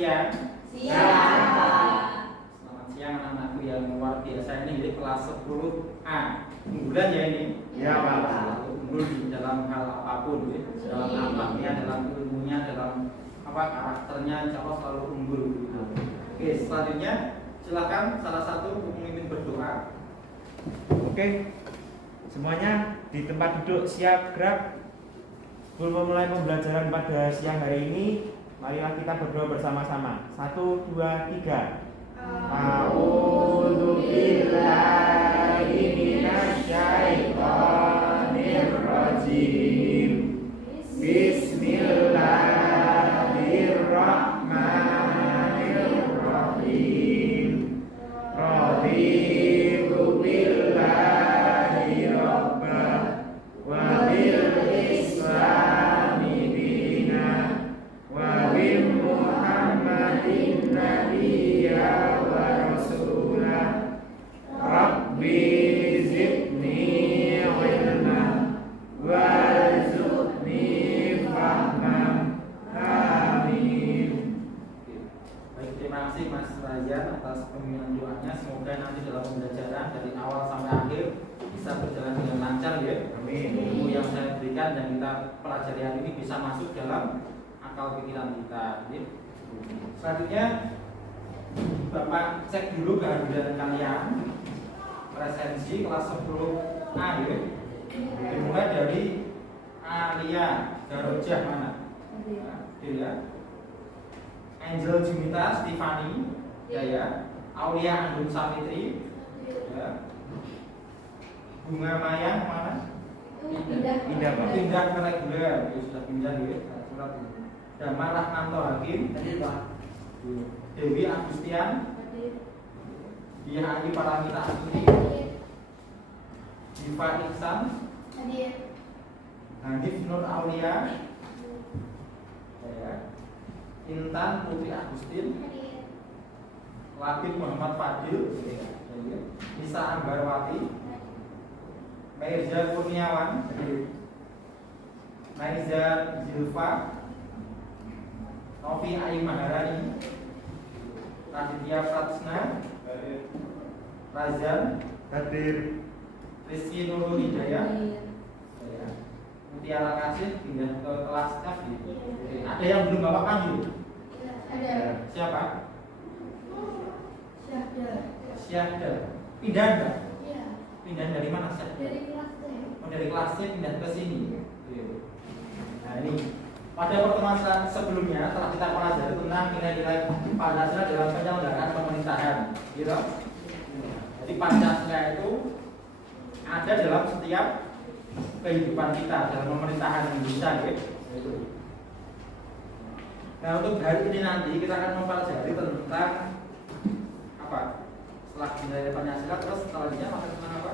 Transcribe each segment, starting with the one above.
siang. Siang. Selamat siang anak-anakku yang luar biasa ini. Jadi kelas 10A. Unggulan ya ini? Ya, Pak. Selalu unggul di dalam hal apapun, ya. Dalam nampaknya, dalam ilmunya, dalam karakternya, insya Allah selalu unggul. Oke, selanjutnya silakan salah satu pemimpin berdoa. Oke, semuanya di tempat duduk siap gerak. Sebelum memulai pembelajaran pada siang hari ini, marilah kita berdoa bersama-sama. 1, 2, 3. A'udzu billahi minasyaitonir rajim. Bismillahirrahmanirrahim. Raditu billahi rabba wa bil islami dina wa bi Muhammadin nabiyya wa rasulah. Rabbi zidni ilma warzuqni fahman. Amin. Baik, terima kasih Mas Rajan atas pembinaan doanya. Semoga nanti dalam pembelajaran dari awal sampai akhir bisa berjalan dengan lancar ya. Amin. Ilmu yang saya berikan dan kita pelajari hari ini bisa masuk dalam akal pikiran kita. Ya. Selanjutnya Bapak cek dulu kehadiran kalian. Presensi kelas 10A ya. Dimulai dari Alia Darojah mana? Ya. Angel Jumita Stefani, ya. Aulia Andung Savitri, ya. Bunga Maya mana? Indah, Pak. Pindah ke reguler, ya, sudah pindah ya. Surat ini. Damar Rahmanto Hakim, Dewi Agustian, Dia Ayu Paramita Astuti, Diva Iksan, Hanif Nur Aulia, ya. Intan Putri Agustin, Labib Muhammad Fadil, Nisa Ambarwati, Mirza Kurniawan, Naiza Zilfa, Novi Ayu Maharani, Raditya Pratsna, Razan, Hadir. Rizky Nurul Hidayah, Mutiara Kasih pindah ke kelas F gitu. Ada yang belum Bapak panggil? Ada. Siapa? Syahda. Pindah enggak? Iya. Pindah dari mana Syahda? Dari kelas C. Oh, dari kelas C pindah ke sini. Nah ini pada pertemuan sebelumnya telah kita pelajari tentang nilai-nilai Pancasila dalam penyelenggaraan pemerintahan, gitu. Jadi Pancasila itu ada dalam setiap kehidupan kita dalam pemerintahan Indonesia, gitu. Nah untuk hari ini nanti kita akan mempelajari tentang apa? Setelah nilai Pancasila terus selanjutnya masuk tentang apa?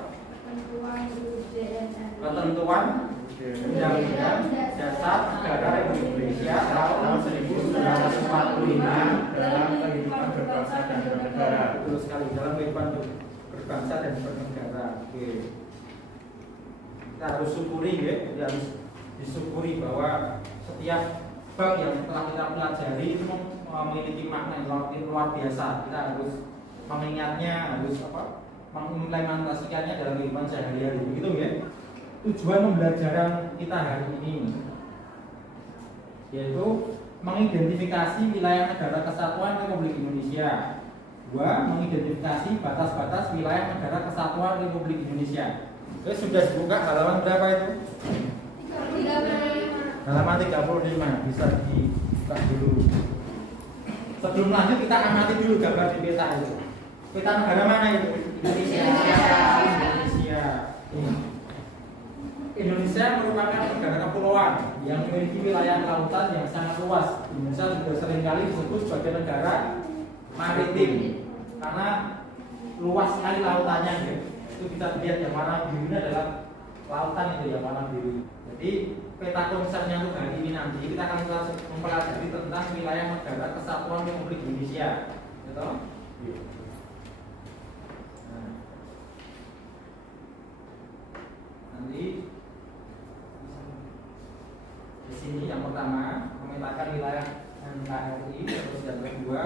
Ketentuan Undang-Undang Dasar Negara Republik Indonesia tahun 1945 dalam kehidupan berbangsa dan bernegara. Betul sekali, dalam kehidupan berbangsa dan bernegara. Oke. Kita harus syukuri ya, kita harus disyukuri bahwa setiap bab yang telah kita pelajari itu memiliki makna yang luar biasa. Kita harus mengingatnya, harus mengimplementasikannya dalam kehidupan sehari-hari. Begitu ya. Tujuan pembelajaran kita hari ini yaitu mengidentifikasi wilayah negara kesatuan Republik Indonesia. 2. Mengidentifikasi batas-batas wilayah negara kesatuan Republik Indonesia. Oke, sudah dibuka halaman berapa itu? 35. Halaman 35 bisa dibuka dulu. Sebelum lanjut kita amati dulu gambar di peta itu. Peta negara mana itu? Indonesia. Indonesia merupakan negara kepulauan yang memiliki wilayah lautan yang sangat luas. Indonesia juga seringkali disebut sebagai negara maritim karena luas sekali lautannya. Ya. Itu kita lihat yang warna biru ini adalah lautan itu yang warna biru. Jadi peta konsepnya untuk hari ini nanti kita akan mempelajari tentang wilayah negara kesatuan Republik Indonesia. Betul? Nah. Nanti di sini yang pertama memetakan wilayah NKRI. Terus yang kedua,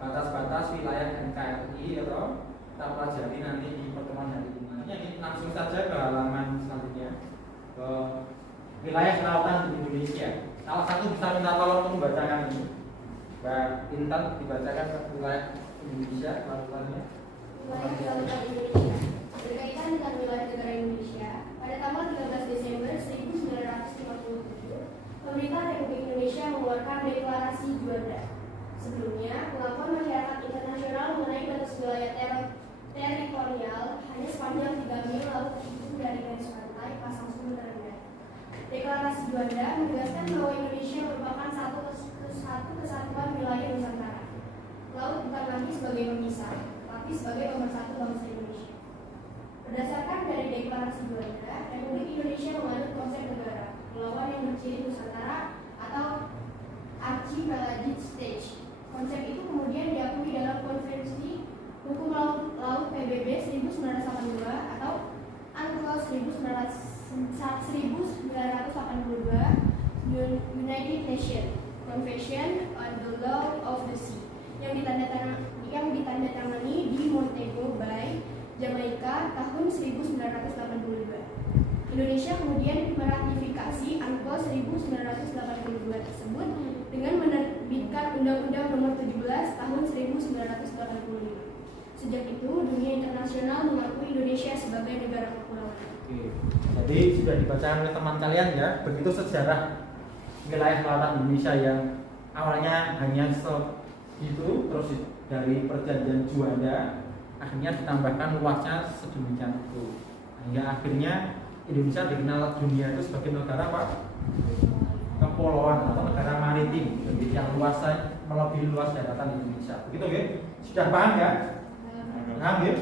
batas-batas wilayah NKRI atau kita pelajari nanti di pertemuan hari ini. Ini langsung saja ke halaman selanjutnya, ke wilayah kelautan di Indonesia. Salah satu bisa minta tolong untuk membacakan ini, Mbak Intan, dibacakan ke wilayah Indonesia kelautannya. Wilayah kelautan Indonesia berkaitan dengan wilayah negara Indonesia. Pada tanggal 13 Desember 1957, pemerintah Republik Indonesia mengeluarkan deklarasi Juanda. Sebelumnya, pengakuan masyarakat internasional mengenai batas wilayah teritorial hanya sepanjang 3 mil laut itu dari garis pantai pasang surut terendah. Deklarasi Juanda menegaskan bahwa Indonesia merupakan satu kesatuan wilayah Nusantara. Laut bukan lagi sebagai pemisah, tapi sebagai pemersatu bangsa Indonesia. Berdasarkan dari deklarasi Juanda, Republik Indonesia menganut konsep negara kepulauan yang berciri Nusantara atau Archipelagic State. Konsep itu kemudian diakui dalam Konvensi Hukum Laut PBB 1982 atau UNCLOS 1982 United Nations Convention on the Law of the Sea yang ditandatangani di Montego Bay, Jamaika tahun 1982. Indonesia kemudian meratifikasi UNCLOS 1982 tersebut dengan menerbitkan Undang-Undang Nomor 17 Tahun 1985. Sejak itu, dunia internasional mengakui Indonesia sebagai negara kepulauan. Oke. Jadi sudah dibacakan ke teman kalian ya, begitu sejarah wilayah kelautan Indonesia yang awalnya hanya segitu, terus dari perjanjian Juanda akhirnya ditambahkan luasnya sedemikian itu, hingga akhirnya Indonesia dikenal dunia itu sebagai negara apa? Kepulauan atau negara maritim, jadi yang luasnya melebihi luas daratan Indonesia. Begitu ya? Sudah paham ya? Paham ya?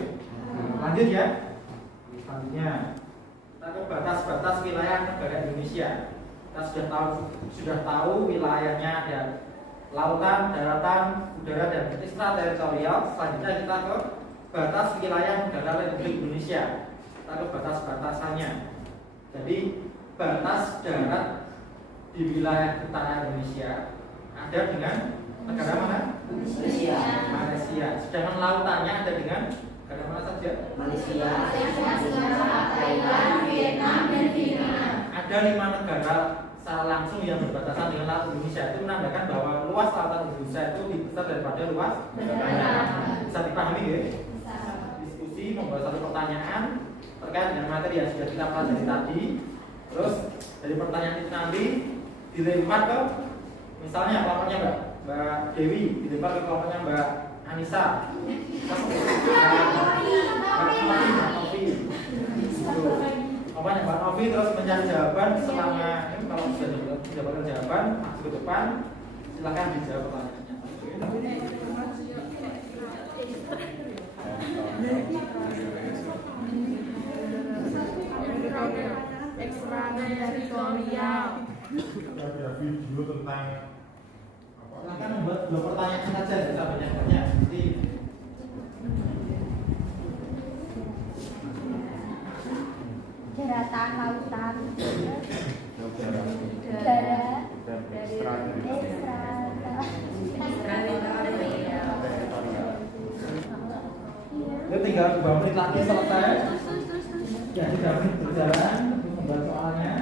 Lanjut ya. Selanjutnya kita ke batas-batas wilayah negara Indonesia. Kita sudah tahu wilayahnya ada lautan, daratan, udara, dan ekstrateritorial. Selanjutnya kita ke batas wilayah negara Republik Indonesia. Kita ke batas-batasannya. Jadi batas darat di wilayah utara Indonesia ada dengan negara mana? Malaysia. Sedangkan lautannya ada dengan negara mana saja? Malaysia, Singapura, Thailand, Vietnam, dan Filipina. Ada 5 negara secara langsung yang berbatasan dengan laut Indonesia. Itu menandakan bahwa luas lautan Indonesia itu lebih besar daripada luas daratan. Bisa dipahami ya? Diskusi membuat satu pertanyaan terkait dengan materi yang sudah kita pelajari tadi. Terus dari pertanyaan itu nanti dilempar ke misalnya kelompoknya Mbak Dewi, dilempar ke kelompoknya Mbak Anissa, Mbak Novi, kelompoknya Mbak Novi terus mencari jawaban selama ini. Kalau sudah mendapatkan jawaban maju ke depan, silakan dijawab pertanyaannya. Ekstrateritorial. Ada video tentang Silakan membuat 2 pertanyaan saja, tidak banyak-banyak. Jadi Daratan, lautan, udara udara, itu tinggal 2 menit lagi selesai. Ya, 3 menit berjalan untuk membuat soalnya.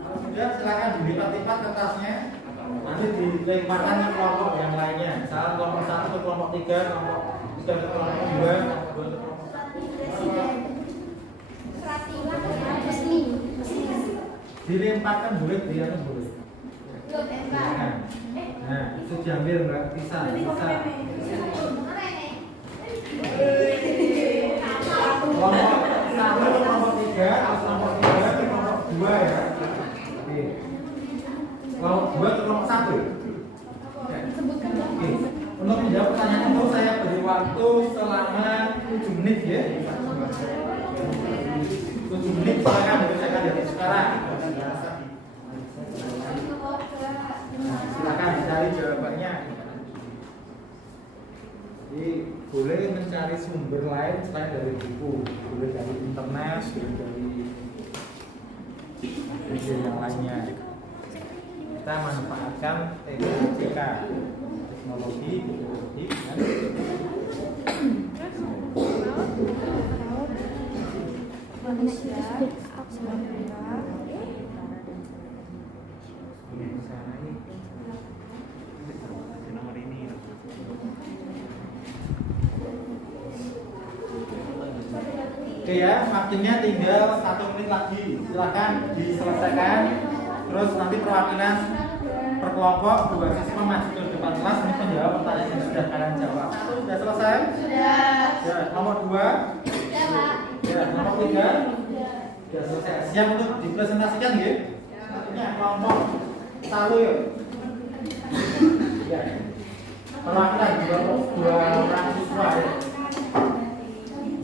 Kalau sudah silakan dilipat-lipat kertasnya. Nanti dilemparkan ke kelompok yang lainnya. Misalnya kelompok 1 ke kelompok 3, kelompok 3 ke kelompok 2, kelompok 2 ke kelompok 1. Dilemparkan boleh, dia boleh. Silakan. Nah, itu diambil Mbak Tisa. Kelompok 1 ke kelompok 3, terus kelompok 3 ke kelompok 2 ya. Oke. Kelompok 2 ke kelompok 1. Oke. Untuk menjawab pertanyaan itu saya beri waktu selama 7 menit ya. 7 menit silakan dikerjakan dari sekarang. Silakan dicari jawabannya. Jadi boleh mencari sumber lain selain dari buku, boleh dari internet, boleh dari media yang lainnya. kita manfaatkan TKJK, teknologi, dan manusia nomor ini. Oke ya, makinnya tinggal 1 menit lagi. Silakan diselesaikan. Terus nanti perwakilan per kelompok 2 siswa maju ke depan kelas untuk menjawab pertanyaan yang sudah kalian jawab. Sudah selesai? sudah. Ya, nomor 2. Sudah, Pak. Ya, nomor 3. Sudah selesai. Siap untuk dipresentasikan ya? Artinya kelompok satu ya. Ya. Perwakilan 2 orang siswa ya.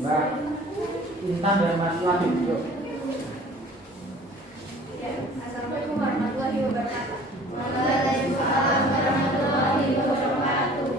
Mbak Intan dan Mas Lahir. Assalamualaikum warahmatullahi wabarakatuh. Waalaikumsalam warahmatullahi wabarakatuh.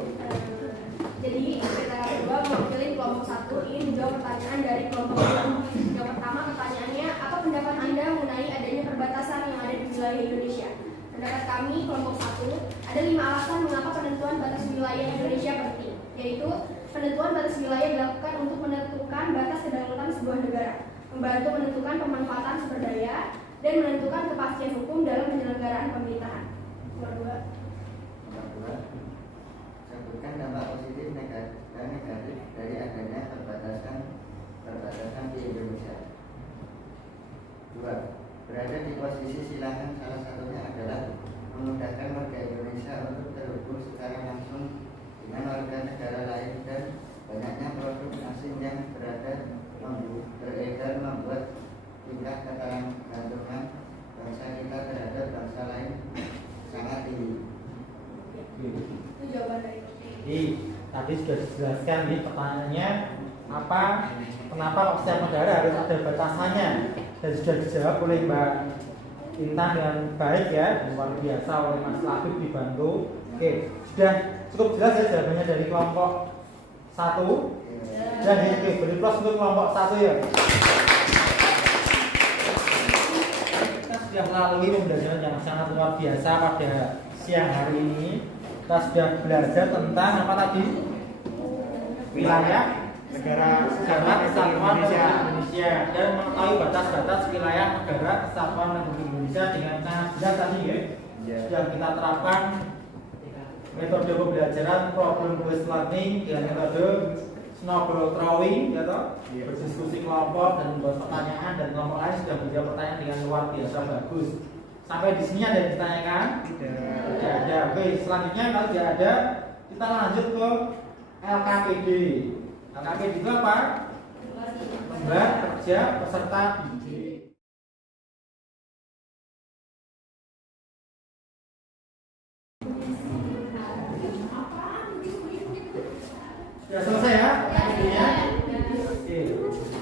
Jadi kita berdua mewakili kelompok 1 ingin menjawab pertanyaan dari kelompok 2. Yang pertama pertanyaannya, apa pendapat Anda mengenai adanya perbatasan yang ada di wilayah Indonesia? Pendapat kami kelompok 1, ada 5 alasan mengapa penentuan batas wilayah Indonesia penting, yaitu penentuan batas wilayah dilakukan untuk menentukan batas kedaulatan sebuah negara, membantu menentukan pemanfaatan sumber daya, dan menentukan kepastian hukum dalam penyelenggaraan pemerintahan. Nomor 2. Sebutkan dampak positif dan negatif dari adanya perbatasan di Indonesia. 2. Berada di posisi silangan salah satunya adalah memudahkan warga Indonesia untuk terhubung secara langsung dengan warga negara lain dan banyaknya produk asing yang beredar membuat tingkat ketergantungan bangsa kita terhadap bangsa lain sangat tinggi. Itu jawaban dari Jadi tadi sudah dijelaskan nih pertanyaannya apa, kenapa setiap negara harus ada batasannya, dan sudah dijawab oleh Mbak Intan dengan baik ya, dan luar biasa oleh Mas Labib dibantu. Oke, sudah cukup jelas ya jawabannya dari kelompok 1. Dan oke, beri plus untuk kelompok 1 ya. Kita sudah melalui pembelajaran yang sangat luar biasa pada siang hari ini. Kita sudah belajar tentang apa tadi? Wilayah Negara Kesatuan Indonesia dan mengetahui batas-batas wilayah negara Kesatuan Republik Indonesia dengan sangat jelas tadi ya. Yang kita terapkan metode pembelajaran problem based learning dengan metode snowball throwing, ya toh? Berdiskusi kelompok dan membuat pertanyaan, dan kelompok lain sudah menjawab pertanyaan dengan luar biasa bagus. Sampai di sini ada yang ditanyakan? Tidak ada. Oke, selanjutnya kalau tidak ada, kita lanjut ke LKPD. LKPD itu apa? Lembar Kerja Peserta Didik. Sudah selesai ya? LKPD-nya? Oke.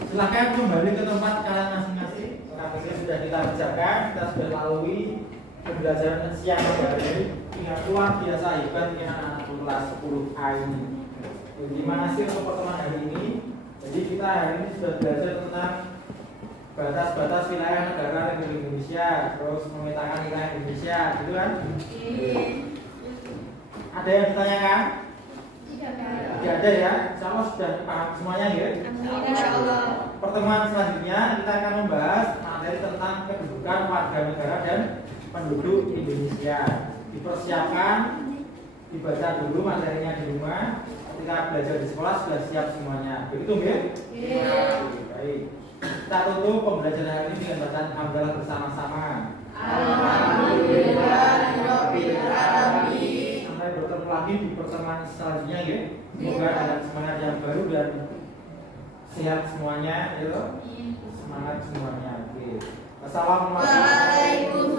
Silahkan kembali ke tempat kalian masing-masing. LKPD sudah kita kerjakan, kita sudah lalui pembelajaran siang hari. Ingat luar biasa hebat dengan anak kelas 10A ini. Terima kasih untuk pertemuan hari ini. Jadi kita hari ini sudah belajar tentang batas-batas wilayah negara Republik Indonesia, terus memetakan wilayah Indonesia, gitu kan? Ada yang ditanyakan? Tidak ada ya. Insya Allah sudah paham semuanya ya. Insyaallah. Pertemuan selanjutnya kita akan membahas materi tentang kedudukan warga negara dan penduduk Indonesia. Dipersiapkan, dibaca dulu materinya di rumah. Ketika belajar di sekolah sudah siap semuanya. Begitu ya? Baik. Kita tutup pembelajaran hari ini dengan bacaan hamdalah bersama-sama. Alhamdulillahirabbil alamin. Sampai bertemu lagi di pertemuan selanjutnya ya. Semoga ada semangat yang baru dan sehat semuanya, ya. Semangat semuanya. Oke. Wassalamualaikum.